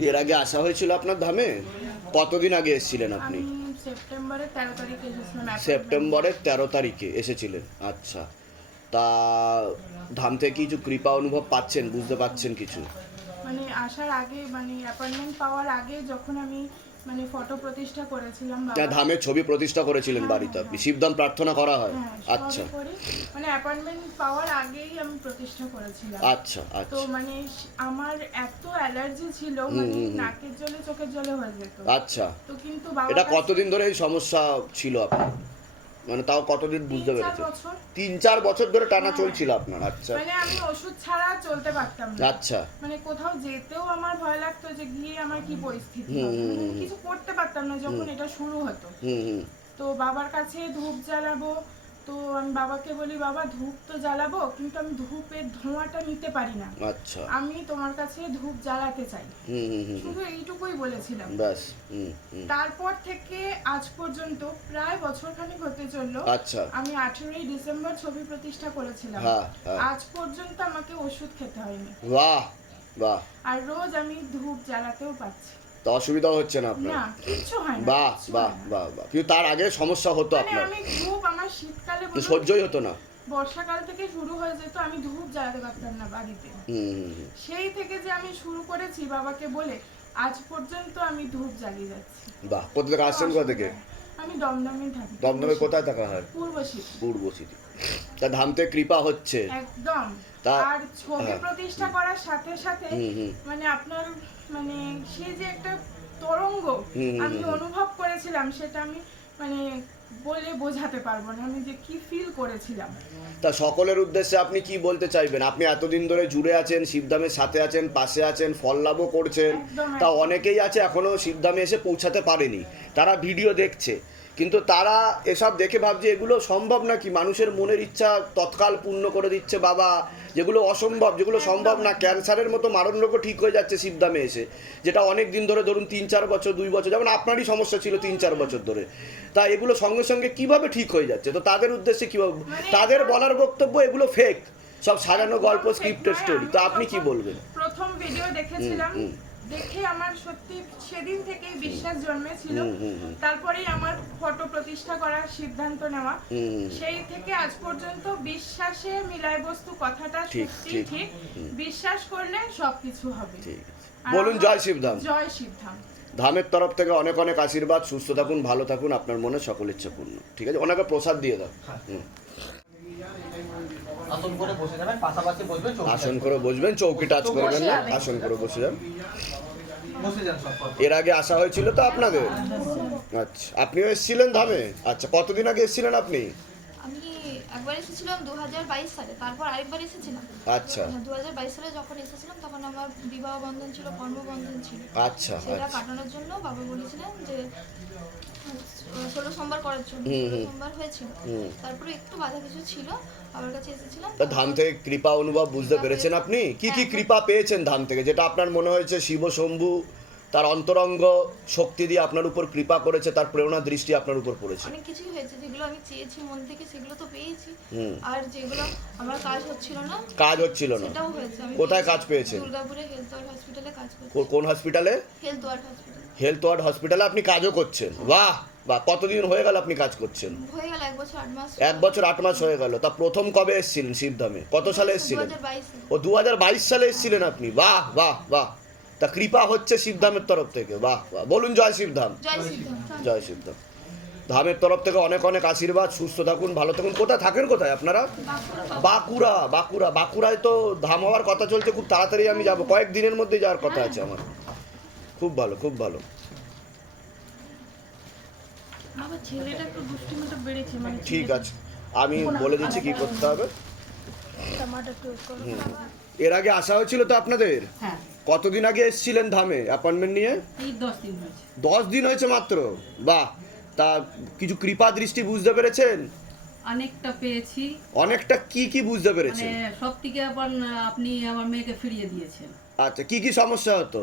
এর আগে আসা হয়েছিল আপনার ধামে? কতদিন আগে এসেছিলেন আপনি? সেপ্টেম্বরের তেরো তারিখে এসেছিলেন আচ্ছা। তা ধাম থেকে কিছু কৃপা অনুভব পাচ্ছেন বুঝতে পাচ্ছেন কিছু? মানে আসার আগে মানে অ্যাপয়েন্টমেন্ট পাওয়ার আগে যখন আমি মানে ফটো প্রতিষ্ঠা করেছিলাম যা বাবার- ধামের ছবি প্রতিষ্ঠা করেছিলেন বাড়িতে। আপনি শিবধাম প্রার্থনা করা হয়। হ্যাঁ আচ্ছা। মানে অ্যাপয়েন্টমেন্ট পাওয়ার আগেই আমি প্রতিষ্ঠা করেছিলাম। আচ্ছা তো আচ্ছা। মানে আমার এত অ্যালার্জি ছিল মানে নাকের জলে চোখের জলে হয়ে যেত। আচ্ছা। তো কিন্তু বাবা এটা কতদিন ধরে এই সমস্যা ছিল আপনার? মানে তাও কতদিন বুঝতে পেরেছেন তিন চার বছর ধরে টানা চলছিল আপনার আচ্ছা। মানে আমি ওষুধ ছাড়া চলতে পারতাম না। আচ্ছা। মানে কোথাও যেতেও আমার ভয় লাগতো যে গিয়ে আমার কি পরিস্থিতি মানে। কিছু করতে পারতাম না যখন এটা শুরু হতো। হুম হুম। তো বাবার কাছে ধূপ জ্বালাবো তো আমি বাবাকে বলি বাবা ধূপ তো জ্বালাবো কিন্তু আমি ধূপের ধোঁয়াটা নিতে পারি না। আচ্ছা। আমি তোমার কাছে ধূপ জ্বালাতে চাই। হুম হুম হুম শুধু এইটুকুই বলেছিলাম। ব্যাস তারপর থেকে আজ পর্যন্ত প্রায় বছর খানিক হতে চলল। আচ্ছা। আমি আঠেরোই ডিসেম্বর ছবি প্রতিষ্ঠা করেছিলাম। হ্যাঁ হ্যাঁ। আজ পর্যন্ত আমাকে ওষুধ খেতে হয়নি। বাহ বাহ। আর রোজ আমি ধূপ জ্বালাতেও পাচ্ছি তা অসুবিধা হচ্ছে না আপনার? না কিচ্ছু হয় না। বাহ বাহ বাহ বাহ। কিন্তু তার আগে সমস্যা হতো মানে আপনার। আমি ধূপ আমার শীতকালে তো সহ্যই হতো না। বর্ষাকাল থেকে শুরু হয়ে যেত আমি ধূপ জ্বালাতে পারতাম না বাড়িতে। হুম। সেই থেকে যে আমি শুরু করেছি বাবাকে বলে আজ পর্যন্ত আমি ধূপ জ্বালিয়ে যাচ্ছি। বাহ কোথা থেকে আসছেন কোথা থেকে? আমি দমদমে থাকি। দমদমে কোথায় থাকা হয়? পূর্ব শীত তা ধাম থেকে কৃপা হচ্ছে। একদম। তা- আর ছবি হ্যাঁ। প্রতিষ্ঠা করার সাথে সাথে হুম, হুম। মানে আপনার মানে সেই যে একটা তরঙ্গ আমি অনুভব করেছিলাম সেটা আমি মানে বলে বোঝাতে পারব না আমি যে কি ফিল করেছিলাম। তা সকলের উদ্দেশ্যে আপনি কি বলতে চাইবেন? আপনি এতদিন ধরে জুড়ে আছেন শিবধামের সাথে আছেন পাশে আছেন ফল লাভও করছেন। তা অনেকেই আছে এখনও শিবধামে এসে পৌঁছাতে পারেনি। তারা ভিডিও দেখছে। কিন্তু তারা এসব দেখে ভাবছে এগুলো সম্ভব নাকি? মানুষের মনের ইচ্ছা তৎকাল পূর্ণ করে দিচ্ছে বাবা। যেগুলো অসম্ভব যেগুলো সম্ভব না। ক্যান্সারের মতো মারণ রোগও ঠিক হয়ে যাচ্ছে শিবধামে এসে। যেটা অনেক দিন ধরে ধরুন তিন চার বছর দুই বছর যেমন আপনারই সমস্যা ছিল তিন চার বছর ধরে। তা এগুলো সঙ্গে সঙ্গে কীভাবে ঠিক হয়ে যাচ্ছে? তো তাদের উদ্দেশ্যে কীভাবে মানে তাদের বলার বক্তব্য এগুলো ফেক সব সাজানো গল্প স্ক্রিপ্টেড স্টোরি তো আপনি কি বলবেন? প্রথম ভিডিও দেখেছিলাম। দেখে আমার সত্যি সেদিন থেকেই বিশ্বাস জন্মেছিল। তারপরেই আমার ফটো প্রতিষ্ঠা করার সিদ্ধান্ত নেওয়া। হুম সেই থেকে আজ পর্যন্ত বিশ্বাসে মিলায় বস্তু কথাটা ঠিক, সত্যি ঠিক। বিশ্বাস করলে সবকিছু হবে। বলুন জয় শিবধাম। জয় শিবধাম। ধামের তরফ থেকে অনেক অনেক আশীর্বাদ। সুস্থ থাকুন ভালো থাকুন। আপনার মনে সকল ইচ্ছা পূর্ণ ঠিক আছে? ওনাকে প্রসাদ দিয়ে দাও। হুম। আসন করে বসে যাবেন পাশাপাশি বসবেন চৌকি আসন টাচ করে বসবেন চৌকি টাচ করবেন না আসন করে বসে যান। বসে যান সব কথা। এর আগে আসা হয়েছিল তো আপনাদের? আচ্ছা আপনিও এসেছিলেন ধামে? আচ্ছা কতদিন আগে এসেছিলেন আপনি? একবার এসেছিলাম দু হাজার বাইশ সালে তারপর আরেকবার এসেছিলাম। আচ্ছা। দু হাজার বাইশ সালে যখন এসেছিলাম তখন আমার বিবাহ বন্ধন ছিল কর্মবন্ধন ছিল। আচ্ছা সেটা আচ্ছা। কাটানোর জন্য বাবা বলেছিলেন যে ষোলো সোমবার করার জন্য। সোমবার হয়েছিল। তারপরে একটু বাধা কিছু ছিল বাবার কাছে এসেছিলাম। তা ধাম থেকে কৃপা অনুভব বুঝতে পেরেছেন আপনি? কি কি কৃপা পেয়েছেন ধাম থেকে? যেটা আপনার মনে হয়েছে শিব শম্ভু তার অন্তরঙ্গ শক্তি দিয়ে আপনার উপর কৃপা করেছে তার প্রেরণা দৃষ্টি আপনার উপর পড়েছে। অনেক কিছুই হয়েছে যেগুলো আমি চেয়েছি মন থেকে সেগুলো তো পেয়েছি। আর যেগুলো আমার কাজ হচ্ছিল না কাজ হচ্ছিল না। সেটাও হয়েছে। আমি কোথায় কাজ পেয়েছেন? দুর্গাপুরে হেলথ ওয়ার্ড হসপিটালে কাজ করছি। কোন হসপিটালে health ward hospital health ward হসপিটালে আপনি কাজও করছেন। বাহ! বাহ! কতদিন হয়ে গেল আপনি কাজ করছেন? হয়ে গেল এক বছর আট মাস। এক বছর আট মাস হয়ে গেল। তা প্রথম কবে এসেছিলেন শিবধামে? কত সালে এসেছিলেন? ও দু হাজার বাইশ সালে এসেছিলেন আপনি। বাহ! বাহ! বাহ! তা কৃপা হচ্ছে শিবধামের তরফ থেকে। বাহ বাহ। বলুন জয় শিবধাম। জয় শিবধাম। ধামের তরফ থেকে অনেক অনেক আশীর্বাদ। সুস্থ থাকুন ভালো থাকুন। কোথায়? থাকেন কোথায় আপনারা? বাঁকুড়া। বাঁকুড়া বাঁকুড়ায় তো ধাম হওয়ার কথা চলছে। খুব তাড়াতাড়ি আমি যাব। কয়েক দিনের মধ্যে যাওয়ার কথা আছে আমার। খুব ভালো খুব ভালো। আমার ছেলেটা একটু দুষ্টিমিটা বেড়েছে মানে ঠিক আছে। আমি বলে দিচ্ছি কি করতে হবে। টমাটো এর আগে আসা হয়েছিল তো আপনাদের? হ্যাঁ। কতদিন আগে এসেছিলেন ধামে অ্যাপয়েন্টমেন্ট নিয়ে এই দশ দিন হয়েছে দশ দিন হয়েছে মাত্র বাহ তা কিছু কৃপা দৃষ্টি বুঝতে পেরেছেন অনেকটা পেয়েছি অনেকটা কি কি বুঝতে মানে পেরেছেন সব থেকে আবার আপনি আমার মেয়েকে ফিরিয়ে দিয়েছেন अच्छा की की समस्या हो तो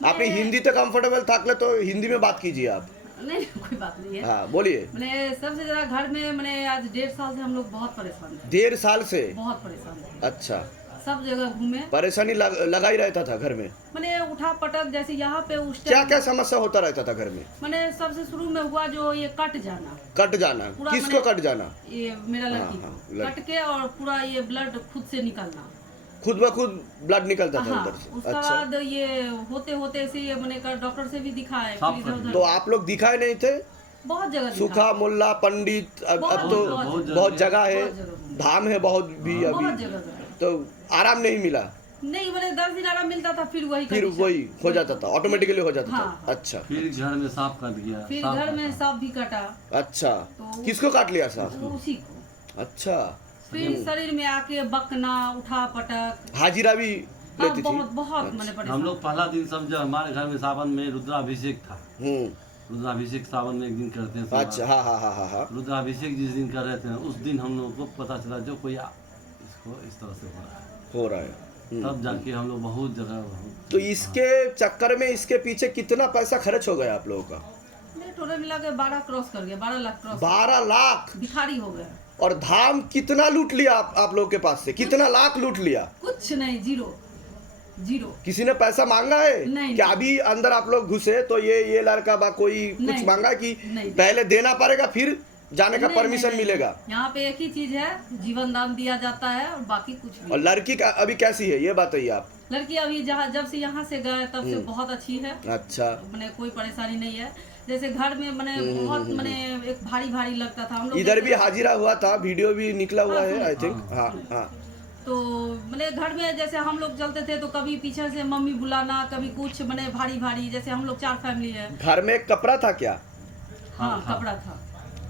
आपने मैं- हिंदी तो कंफर्टेबल थाकले तो हिंदी में बात कीजिए आप नहीं कोई बात नहीं है हाँ बोलिए मैंने सबसे ज्यादा घर में मैंने आज डेढ़ साल से हम लोग बहुत परेशान थे डेढ़ साल से बहुत परेशान थे अच्छा सब जगह घूमे। परेशानी लग, लगा ही रहता था घर में। मैंने उठा पटक जैसे यहाँ पे उस क्या क्या समस्या होता रहता था घर में? मैंने सबसे शुरू में हुआ जो ये कट जाना। कट जाना। किसको कट जाना? ये मेरा हाँ, लड़की हाँ, लड़की। कट के और पूरा ये ब्लड खुद से निकलना। खुद ब खुद ब्लड निकलता था हाँ उधर से। उसके अच्छा। बाद ये होते होते ऐसे ही मैंने कर डॉक्टर से भी दिखाए तो आप लोग दिखाए नहीं थे? बहुत जगह सूखा। मुल्ला पंडित अब अब तो बहुत- बहुत बहुत जगह। है। धाम है बहुत भी बहुत अभी। तो आराम नहीं मिला। नहीं मैंने दस दिन आराम मिलता था फिर वही फिर वही हो जाता था ऑटोमेटिकली हो जाता हाँ, था। हाँ। अच्छा। फिर घर में सांप कट गया फिर घर में सांप भी कटा। अच्छा। तो- किसको काट लिया वो उसी को। अच्छा। फिर शरीर में आके बकना उठा पटक। हाजिरा भी हाँ, लेती थी? बहुत बहुत मैंने हम लोग पहला दिन समझो हमारे घर में सावन में रुद्राभिषेक था। हम्म। रुद्राभिषेक सावन में एक दिन करते हैं अच्छा हाँ हाँ हाँ हाँ हाँ। रुद्राभिषेक जिस दिन कर रहे थे उस दिन हम लोग को पता चला जो कोई आ- इसको इस तरह से हो रहा है। हो रहा है। हम्म। तब जाके हम लोग बहुत जगह तो इसके चक्कर में इसके पीछे कितना पैसा खर्च हो गया आप लोगों का? टोटल मिला के बारह क्रॉस कर गया बारह लाख क्रॉस। बारह लाख? भिखारी हो गया। और धाम कितना लूट लिया आप, आप लोगों के पास से? कितना लाख लूट लिया? कुछ नहीं ज़ीरो। ज़ीरो। किसी ने पैसा मांगा है? नहीं, कि अभी अंदर आप लोग घुसे तो ये ये लड़का बा कोई कुछ मांगा कि पहले देना पड़ेगा फिर? जाने का नहीं, परमिशन नहीं, नहीं। मिलेगा। यहाँ पे एक ही चीज़ है जीवन दान दिया जाता है और बाकी कुछ और लड़की का अभी कैसी है? ये बताइए आप। लड़की अभी जहाँ जब से यहाँ से गए तब से बहुत अच्छी है। अच्छा। मैंने कोई परेशानी नहीं है। जैसे घर में मैंने बहुत मैंने एक भारी भारी लगता था। हम लोग इधर भी हाजिरा हुआ था वीडियो भी निकला हुआ हाँ, है हाँ, आई थिंक हाँ। हाँ तो मैंने घर में जैसे हम लोग चलते थे तो कभी पीछे से मम्मी बुलाना कभी कुछ मैंने भारी भारी जैसे हम लोग चार फैमिली है। घर में एक कपड़ा था क्या? हाँ हाँ, हाँ। कपड़ा था।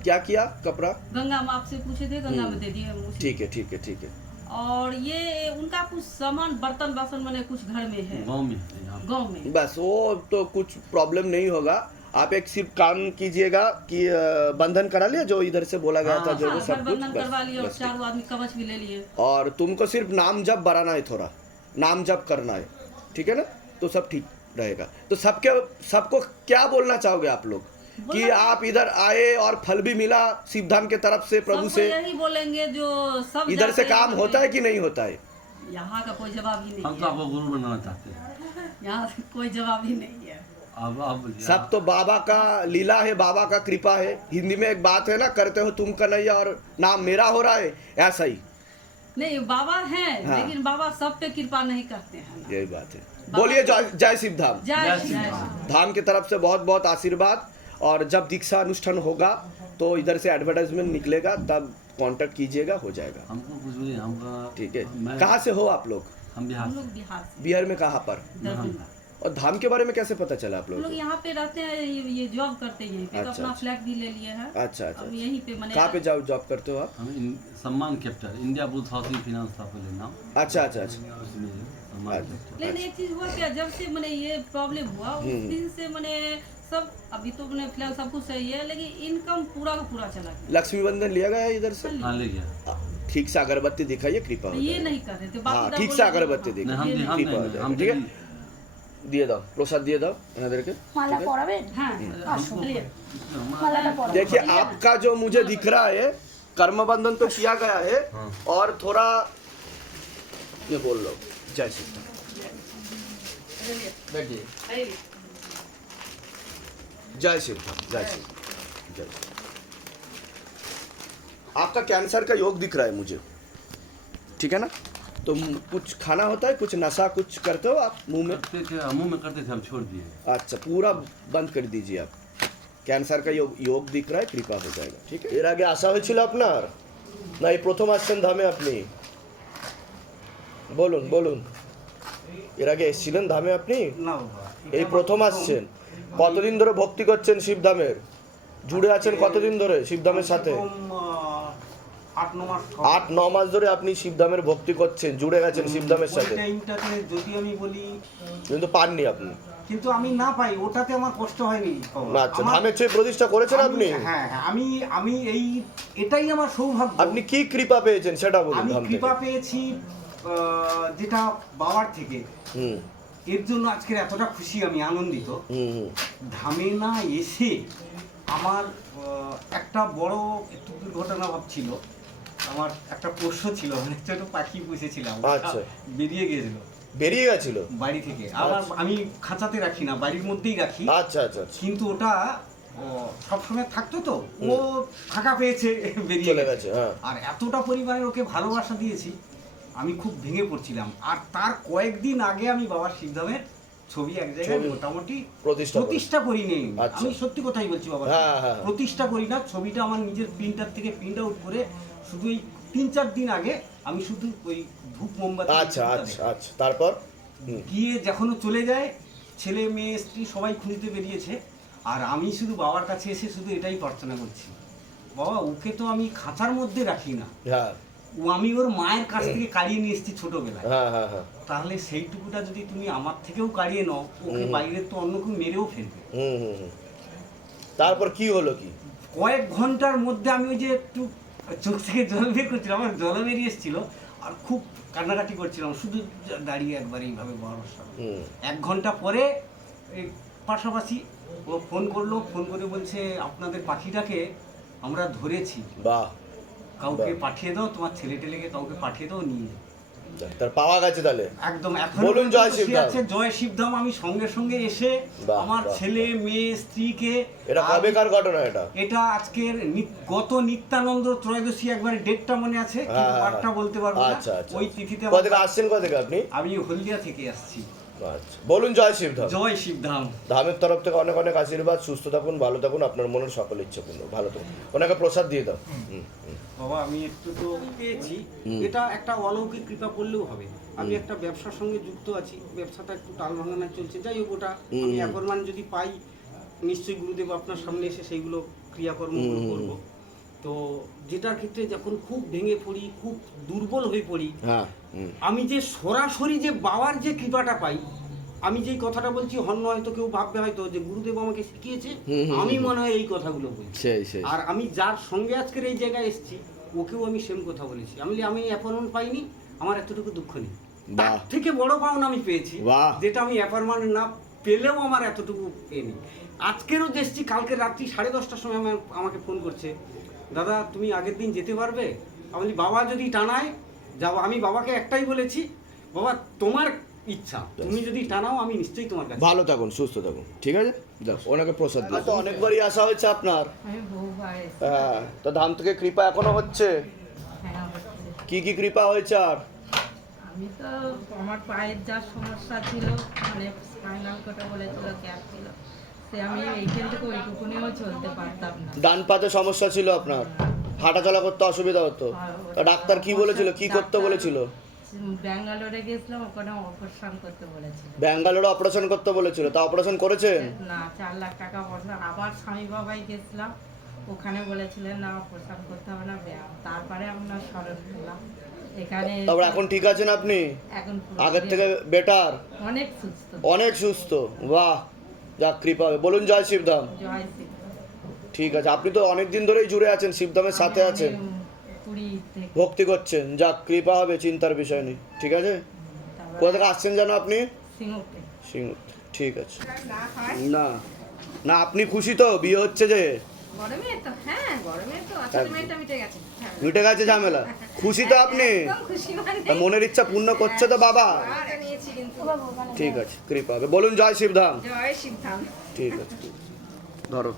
क्या किया? कपड़ा? गंगा में आपसे पूछे थे गंगा में दे दिए ठीक है ठीक है ठीक है। और ये उनका कुछ सामान बर्तन बासन मैंने कुछ घर में है। गाँव में है गाँव में। बस वो तो कुछ प्रॉब्लम नहीं होगा। आप एक सिर्फ़ काम कीजिएगा कि बंधन करा लिया जो इधर से बोला गया था जो हाँ, सब कुछ गठबंधन करवा लिए और बस चारों आदमी कवच भी ले लिए। और तुमको सिर्फ़ नाम जप बढ़ाना है थोड़ा। नाम जप करना है। ठीक है ना? तो सब ठीक रहेगा। तो सबके सबको क्या बोलना चाहोगे आप लोग? कि आप इधर आए और फल भी मिला शिवधाम के तरफ़ से प्रभु सबको से। यही बोलेंगे जो सब इधर से काम होता है कि नहीं होता है? यहाँ का कोई जवाब ही हम नहीं तो है आपको गुरु बनाना चाहते हैं। यहाँ से कोई जवाब ही नहीं है। अब अब सब तो बाबा का लीला है बाबा का कृपा है। हिंदी में एक बात है ना करते हो तुम कन्हैया और नाम मेरा हो रहा है ऐसा ही। नहीं बाबा है हाँ। लेकिन बाबा सब पे कृपा नहीं करते हैं यही बात है। बोलिए जय शिव धाम जय। धाम की तरफ़ से बहुत बहुत आशीर्वाद। और जब दीक्षा अनुष्ठान होगा तो इधर से एडवर्टाइजमेंट निकलेगा तब कांटेक्ट कीजिएगा हो जाएगा। हमको कुछ भी नहीं हमका ठीक है। कहाँ से हो आप लोग? हम बिहार लोग बिहार बिहार में कहाँ पर? और धाम के बारे में कैसे पता चला आप लोग लोग यहाँ पे रहते हैं ये जॉब करते हैं यहीं पे तो अच्छा, अपना अच्छा। फ्लैट भी ले लिए हैं। अच्छा अच्छा यहीं पे मैंने कहाँ पे जाओ जॉब करते हो आप? हम सम्मान कैपिटल इंडिया बुथ हाउसिंग फिनांस था पहले नाम। अच्छा अच्छा अच्छा। अच्छा। लेकिन एक चीज़ हुआ क्या जब से मैंने ये प्रॉब्लम हुआ उस हम्म। दिन से मैंने सब अभी तो मैंने फिलहाल सब कुछ सही है लेकिन इनकम पूरा का पूरा चला गया लक्ष्मी बंधन लिया गया है इधर से हाँ ले गया हाँ, ठीक से अगरबत्ती दिखाइए कृपा हो ये जाएगा। नहीं कर रहे थे हाँ बाकी ठीक तो से बोले- अगरबत्ती हाँ, देखिए नहीं हम ये हम कृपा हो नहीं जाएगा, हम ठीक है डेली- দিয়ে দাও প্রসাদ দিয়ে দাও এনাদেরকে মালা পরাবেন हाँ हमको- चलिए। মালাটা পরাবেন देखिए आपका जो मुझे दिख रहा है कर्म बंधन तो किया गया है हाँ। और थोड़ा ये बोल लो जय श्री राम। बैठिए जय श्री राम, जय श्री राम, जय श्री राम। आपका कैंसर का योग दिख रहा है मुझे ठीक है ना तो मु- कुछ खाना होता है कुछ नशा कुछ करते हो आप मुंह में करते थे हम मुंह में करते थे हम छोड़ दिए अच्छा पूरा बंद कर दीजिए आप ক্যান্সার কা योग योग दिख रहा है कृपा हो जाएगा ठीक है এর আগে আসা হয়েছিল আপনার না এই প্রথম আসছেন ধামে আপনি বলুন বলুন এর আগে এসেছিলেন ধামে আপনি না বাবা এই প্রথম আসছেন কতদিন ধরে ভক্তি করছেন শিবধামের? জুড়ে আছেন কতদিন ধরে শিবধামের সাথে? আট ন মাস ধরে। আপনি শিবধামের ভক্তি করছেন জুড়ে গেছেন শিবধামের সাথে? যদি আমি বলি কিন্তু পাননি আপনি। কিন্তু আমি না পাই ওটাতে আমার কষ্ট হয়নি। আচ্ছা ধামের চেয়ে প্রতিষ্ঠা করেছেন আপনি? হ্যাঁ হ্যাঁ আমি আমি এই এটাই আমার সৌভাগ্য। আপনি কি কৃপা পেয়েছেন সেটা বলুন আমি কৃপা পেয়েছি যেটা বাবার থেকে। হুম। এর জন্য আজকের এতটা খুশি আমি আনন্দিত। ধামে না এসে আমার একটা বড় একটু দুর্ঘটনা ভাবছিল। আমার একটা পোষ্য ছিল মানে ছোট পাখি পুষেছিলাম আচ্ছা। বেরিয়ে গিয়েছিল বেরিয়ে গেছিল? বাড়ি থেকে। আবার আচ্ছা। আমি খাঁচাতে রাখি না বাড়ির মধ্যেই রাখি। আচ্ছা আচ্ছা আচ্ছা। কিন্তু ওটা সবসময় থাকতো তো। ও ফাঁকা পেয়েছে বেরিয়ে গেছে। গেছে হ্যাঁ। আর এতটা পরিমাণের ওকে ভালোবাসা দিয়েছি আমি খুব ভেঙে পড়ছিলাম। আর তার কয়েকদিন আগে আমি বাবার সিদ্ধামের ছবি এক জায়গায় মোটামুটি প্রতিষ্ঠা প্রতিষ্ঠা করি নেই আচ্ছা। আমি সত্যি কথাই বলছি বাবা। হ্যাঁ, হ্যাঁ। প্রতিষ্ঠা করি না ছবিটা আমার নিজের প্রিন্টার থেকে প্রিন্ট আউট করে শুধু এই তিন চার দিন আগে আমি শুধু ওই ধূপ মোমবাতি আচ্ছা আচ্ছা আচ্ছা। তারপর? গিয়ে যখন চলে যায় ছেলে মেয়ে স্ত্রী সবাই খুঁজতে বেরিয়েছে। আর আমি শুধু বাবার কাছে এসে শুধু এটাই প্রার্থনা করছি। বাবা ওকে তো আমি খাঁচার মধ্যে রাখি না। হ্যাঁ। ও আমি ওর মায়ের কাছ থেকে কাড়িয়ে নিয়ে এসেছি ছোটবেলায়। হ্যাঁ হ্যাঁ হ্যাঁ। তাহলে সেইটুকুটা যদি তুমি আমার থেকেও কাড়িয়ে নাও ওকে বাইরে তো অন্য কেউ মেরেও ফেলবে। তারপর কি হলো কি? কয়েক ঘণ্টার মধ্যে আমি ওই যে একটু চোখ থেকে জল বের করছিলাম আমার জল বেরিয়ে এসেছিল আর খুব কান্নাকাটি করছিলাম শুধু দাঁড়িয়ে একবার এইভাবে বাবার এক ঘণ্টা পরে পাশাপাশি ও ফোন করল ফোন করে বলছে আপনাদের পাখিটাকে আমরা ধরেছি। বাহ। কাউকে পাঠিয়ে দাও তোমার ছেলে টেলেকে কাউকে পাঠিয়ে দাও নিয়ে তার পাওয়া গেছে তাহলে। একদম এখন বলুন জয় শিবধাম। আছে জয় শিবধাম আমি সঙ্গে সঙ্গে এসে আমার ছেলে মেয়ে স্ত্রীকে এটা কবেকার ঘটনা এটা? এটা আজকের গত নিত্যানন্দ ত্রয়োদশী একবারে ডেটটা মনে আছে কিন্তু হ্যাঁ, হ্যাঁ, বারটা বলতে পারব না। আচ্ছা আচ্ছা। ওই তিথিতে থেকে আসছেন থেকে আপনি? আমি হলদিয়া থেকে আসছি। আচ্ছা বলুন জয় শিবধাম। জয় শিবধাম। ধামের তরফ থেকে অনেক অনেক আশীর্বাদ সুস্থ থাকুন ভালো থাকুন আপনার মনের সকল ইচ্ছে পূর্ণ ভালো থাকুন। ওনাকে প্রসাদ দিয়ে দাও। হুম, হুম। বাবা আমি একটু তো পেয়েছি। এটা একটা অলৌকিক কৃপা করলেও হবে। আমি একটা ব্যবসার সঙ্গে যুক্ত আছি। ব্যবসাটা একটু টাল ভাঙানা চলছে। যাই হোক ওটা আমি হুম। অ্যাপরমান যদি পাই নিশ্চয়ই গুরুদেব আপনার সামনে এসে সেইগুলো ক্রিয়াকর্ম করব। তো যেটার ক্ষেত্রে যখন খুব ভেঙে পড়ি খুব দুর্বল হয়ে পড়ি হ্যাঁ আমি যে সরাসরি যে বাবার যে কৃপাটা পাই আমি যেই কথাটা বলছি হন্য হয়তো কেউ ভাববে হয়তো যে গুরুদেব আমাকে শিখিয়েছে। আমি মনে হয় এই কথাগুলো বলছি। আর আমি যার সঙ্গে আজকের এই জায়গায় এসেছি ওকেও আমি সেম কথা বলেছি। আমি আমি অ্যাপয়েন্টমেন্ট পাইনি আমার এতটুকু দুঃখ নেই। তার থেকে বড় পাওনা আমি পেয়েছি যেটা আমি অ্যাপয়েন্টমেন্ট না পেলেও আমার এতটুকু পেনি আজকেরও এসেছি কালকে রাত্রি সাড়ে দশটার সময় আমার আমাকে ফোন করছে দাদা তুমি আগের দিন যেতে পারবে? আমি বাবা যদি টানায় যাব আমি বাবাকে একটাই বলেছি বাবা তোমার ইচ্ছা। তুমি যদি টানাও আমি নিশ্চয়ই তোমার কাছে। ভালো থাকুন সুস্থ থাকুন। ঠিক আছে? যাও ওনাকে প্রসাদ দিন তো অনেকবারই আসা হয়েছে আপনার। এসেছি। হ্যাঁ তো ধাম থেকে কৃপা এখনও হচ্ছে? হ্যাঁ হচ্ছে। কি কি কৃপা হয়েছে আর? আমি তো আমার পায়ের যা সমস্যা ছিল মানে স্পাইনাল কোটা বলেছিল ক্যাপ ছিল সে আমি এইখান থেকে ওইটুকুনিও চলতে পারতাম না। ডান পাতে সমস্যা ছিল আপনার। হাঁটা চলা করতে অসুবিধা হতো। তা ডাক্তার কি বলেছিল? কি করতে বলেছিল? ব্যাঙ্গালোরে গেছিলাম ওখানে অপারেশন করতে বলেছিল। ব্যাঙ্গালোরে অপারেশন করতে বলেছিল? তা অপারেশন করেছেন? না চার লাখ টাকা আবার স্বামী বাবাই গেছিলাম ওখানে বলেছিলেন না অপারেশন করতে হবে না ব্যায়াম। তারপরে স্মরণ এখানে তারপর এখন ঠিক আছেন আপনি? এখন আগের থেকে বেটার অনেক সুস্থ। অনেক সুস্থ? বাহ! যাক কৃপা। বলুন জয় শিবধাম। জয় ঠিক আছে। আপনি তো অনেক দিন ধরেই জুড়ে আছেন শিবধামের সাথে আছেন। ভক্তি করছেন যাক কৃপা হবে চিন্তার বিষয় নেই ঠিক আছে? কোথা থেকে আসছেন যেন আপনি? সিঙ্গুরতে। সিং ঠিক আছে। না না আপনি খুশি তো বিয়ে হচ্ছে যে? হ্যাঁ। মিটে গেছে। হ্যাঁ। মিটে গেছে ঝামেলা। খুশি তো আপনি? মানে তা মনের ইচ্ছা পূর্ণ করছে তো বাবা। ঠিক আছে কৃপা হবে। বলুন জয় শিবধাম জয় শিবধাম ঠিক আছে। ধরো।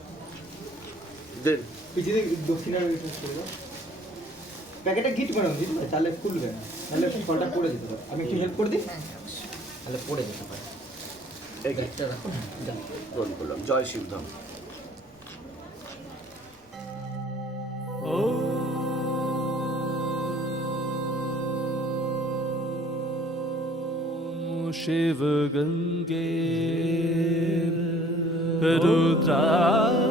দক্ষিণার প্যাকেটে গিট ম্যাডাম দিই পারে তাহলে খুলবে না। তাহলে ফলটা পড়ে যেতে পারে। আমি একটু হেল্প করে দিই? হ্যাঁ, হ্যাঁ, তাহলে পড়ে যেতে পারে। একটা রাখুন রোল করলাম। জয় শিবধাম Shiva Gange Rudra